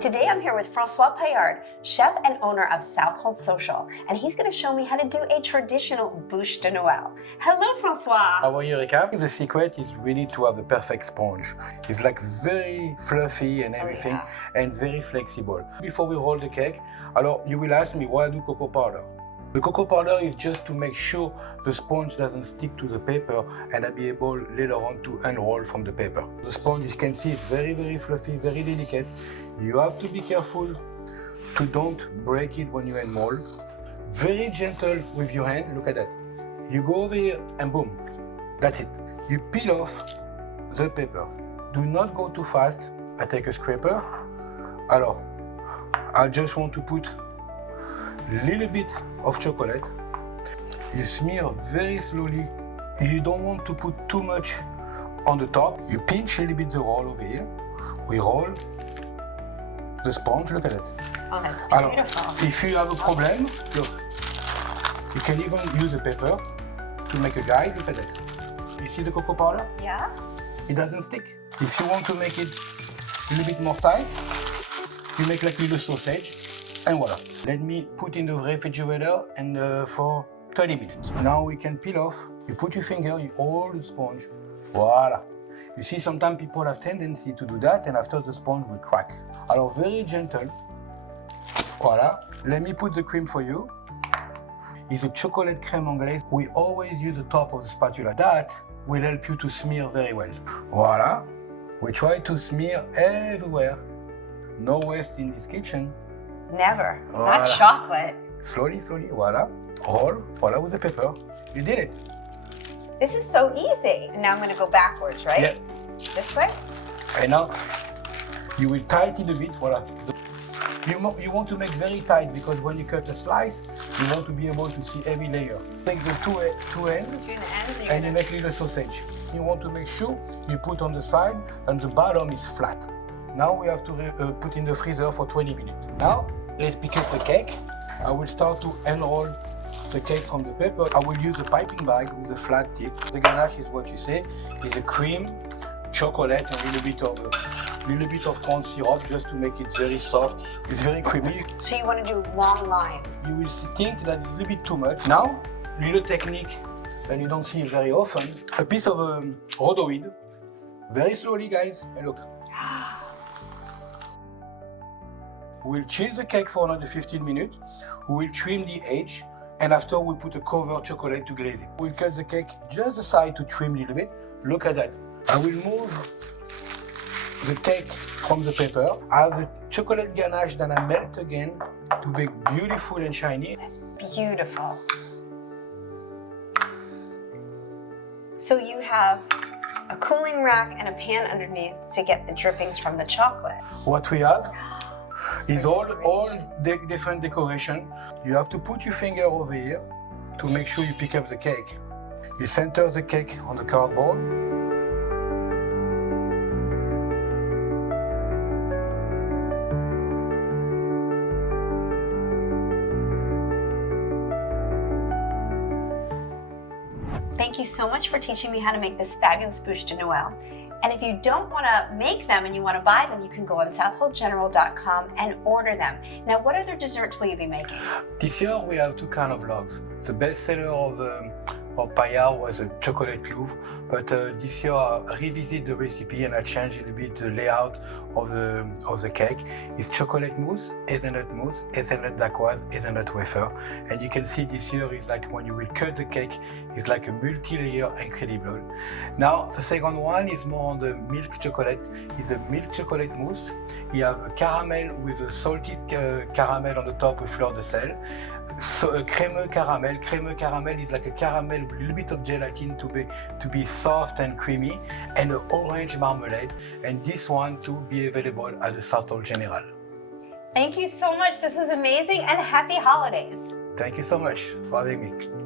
Today I'm here with François Payard, chef and owner of Southhold Social, and he's going to show me how to do a traditional Bûche de Noël. Hello, François. How are you, Rika? The secret is really to have the perfect sponge. It's like very fluffy and everything, and very flexible. Before we roll the cake, alors you will ask me why I do cocoa powder. The cocoa powder is just to make sure the sponge doesn't stick to the paper and I'll be able later on to unroll from the paper. The sponge, you can see, is very, very fluffy, very delicate. You have to be careful to don't break it when you unroll. Very gentle with your hand, look at that. You go over here and boom, that's it. You peel off the paper. Do not go too fast. I take a scraper. Alors, I just want to put little bit of chocolate. You smear very slowly. You don't want to put too much on the top. You pinch a little bit the roll over here. We roll the sponge, look at it. Oh, that's beautiful. Alors, if you have a problem, look, you can even use a paper to make a guide, look at it. You see the cocoa powder? Yeah. It doesn't stick. If you want to make it a little bit more tight, you make like little sausage. And voila. Let me put in the refrigerator and for 30 minutes. Now we can peel off. You put your finger, you hold the sponge. Voila. You see, sometimes people have tendency to do that and after the sponge will crack. Alors, very gentle. Voila. Let me put the cream for you. It's a chocolate crème anglaise. We always use the top of the spatula. That will help you to smear very well. Voila. We try to smear everywhere. No waste in this kitchen. Never. Voila. Not chocolate. Slowly, slowly, voila. Roll, voila with the pepper. You did it. This is so easy. And now I'm going to go backwards, right? Yeah. This way? And now, you will tighten a bit, voila. You want to make very tight because when you cut a slice, you want to be able to see every layer. Take the two ends and you make little sausage. You want to make sure you put on the side and the bottom is flat. Now we have to put in the freezer for 20 minutes. Now, let's pick up the cake. I will start to unroll the cake from the paper. I will use a piping bag with a flat tip. The ganache is what you say, is a cream, chocolate, and a little bit of corn syrup just to make it very soft. It's very creamy. So you want to do long lines. You will think that it's a little bit too much. Now, little technique that you don't see very often. A piece of rhodoid. Very slowly, guys. And look. We'll cheese the cake for another 15 minutes. We will trim the edge, and after we put a cover chocolate to glaze it. We'll cut the cake just the side to trim a little bit. Look at that. I will move the cake from the paper. I have the chocolate ganache that I melt again to make beautiful and shiny. That's beautiful. So you have a cooling rack and a pan underneath to get the drippings from the chocolate. What we have is all the different decoration. You have to put your finger over here to make sure you pick up the cake. You center the cake on the cardboard. Thank you so much for teaching me how to make this fabulous Bûche de Noël. And if you don't want to make them and you want to buy them, you can go on southholdgeneral.com and order them. Now, what other desserts will you be making? This year we have two kinds of logs. The best seller of Payard was a chocolate Louvre, but this year I revisit the recipe and I changed a little bit the layout of the cake. It's chocolate mousse, hazelnut dacquoise, hazelnut wafer, and you can see this year is like when you will cut the cake, it's like a multi-layer incredible. Now the second one is more on the milk chocolate. It's a milk chocolate mousse. You have a caramel with a salted caramel on the top with fleur de sel. So a crémeux caramel. Crémeux caramel is like a caramel with a little bit of gelatin to be soft and creamy, and an orange marmalade. And this one to be available at the Southhold General. Thank you so much. This was amazing, and happy holidays. Thank you so much for having me.